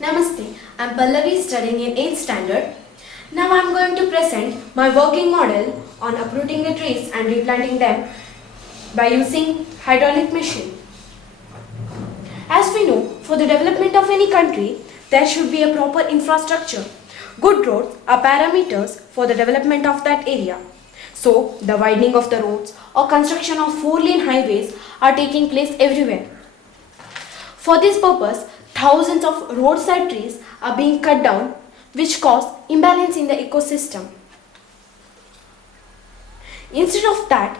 Namaste, I'm Pallavi studying in 8th standard. Now I'm going to present my working model on uprooting the trees and replanting them by using hydraulic machine. As we know, for the development of any country, there should be a proper infrastructure. Good roads are parameters for the development of that area. So, the widening of the roads or construction of 4-lane highways are taking place everywhere. For this purpose, thousands of roadside trees are being cut down, which cause imbalance in the ecosystem. Instead of that,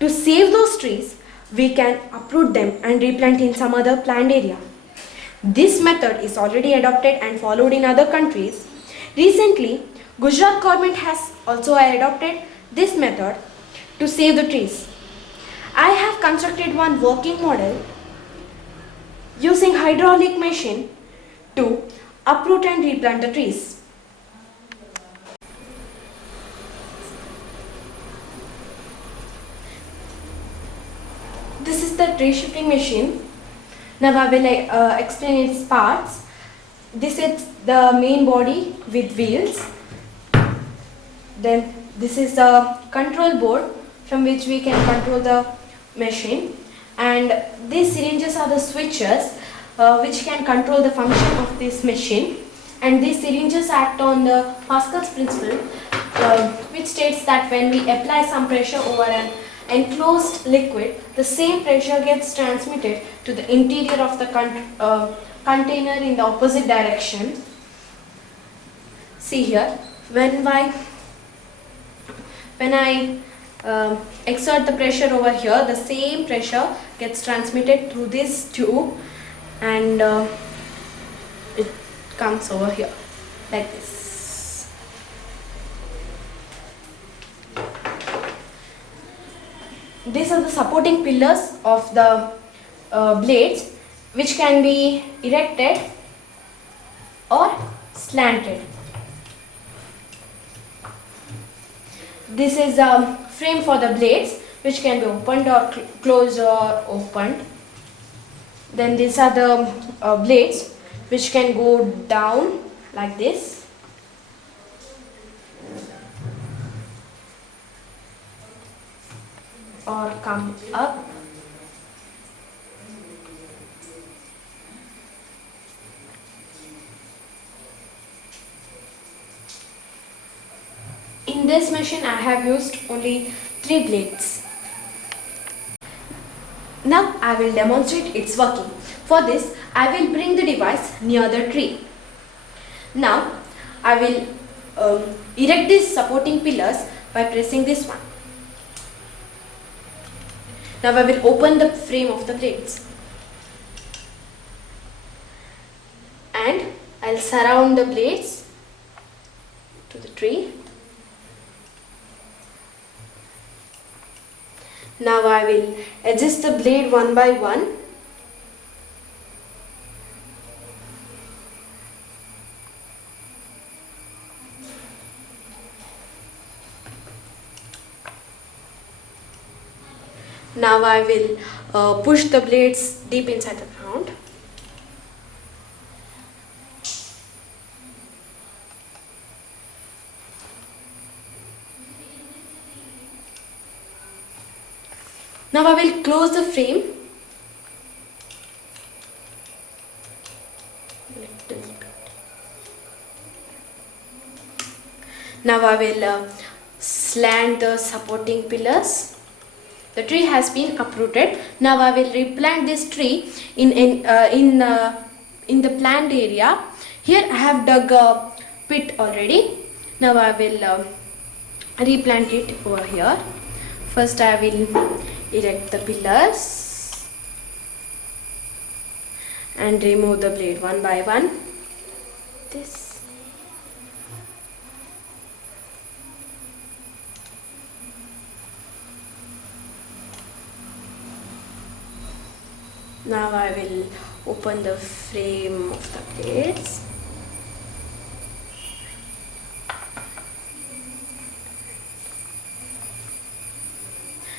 to save those trees, we can uproot them and replant in some other planned area. This method is already adopted and followed in other countries. Recently, Gujarat government has also adopted this method to save the trees. I have constructed one working model using hydraulic machine to uproot and replant the trees. This is the tree shifting machine. Now I will explain its parts. This is the main body with wheels. Then this is the control board from which we can control the machine. And these syringes are the switches which can control the function of this machine. And these syringes act on the Pascal's principle, which states that when we apply some pressure over an enclosed liquid, the same pressure gets transmitted to the interior of the container in the opposite direction. See here, when I exert the pressure over here, the same pressure gets transmitted through this tube and it comes over here like this. These are the supporting pillars of the blades, which can be erected or slanted. This is a frame for the blades, which can be opened or closed or opened. Then these are the blades which can go down like this. Or come up. In this machine I have used only 3 blades. Now I will demonstrate its working. For this I will bring the device near the tree. Now I will erect these supporting pillars by pressing this one. Now I will open the frame of the blades. And I'll surround the blades to the tree. Now I will adjust the blade one by one. Now I will push the blades deep inside the ground. Now I will close the frame. Now I will slant the supporting pillars. The tree has been uprooted. Now I will replant this tree in the planned area. Here I have dug a pit already. Now I will replant it over here. First I will erect the pillars and remove the blade one by one. This. Now I will open the frame of the blades.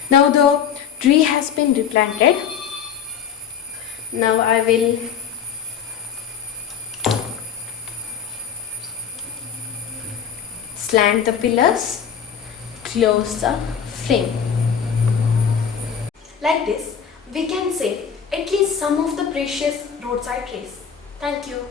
Now the tree has been replanted. Now I will slant the pillars, close the frame. Like this, we can save at least some of the precious roadside trees. Thank you.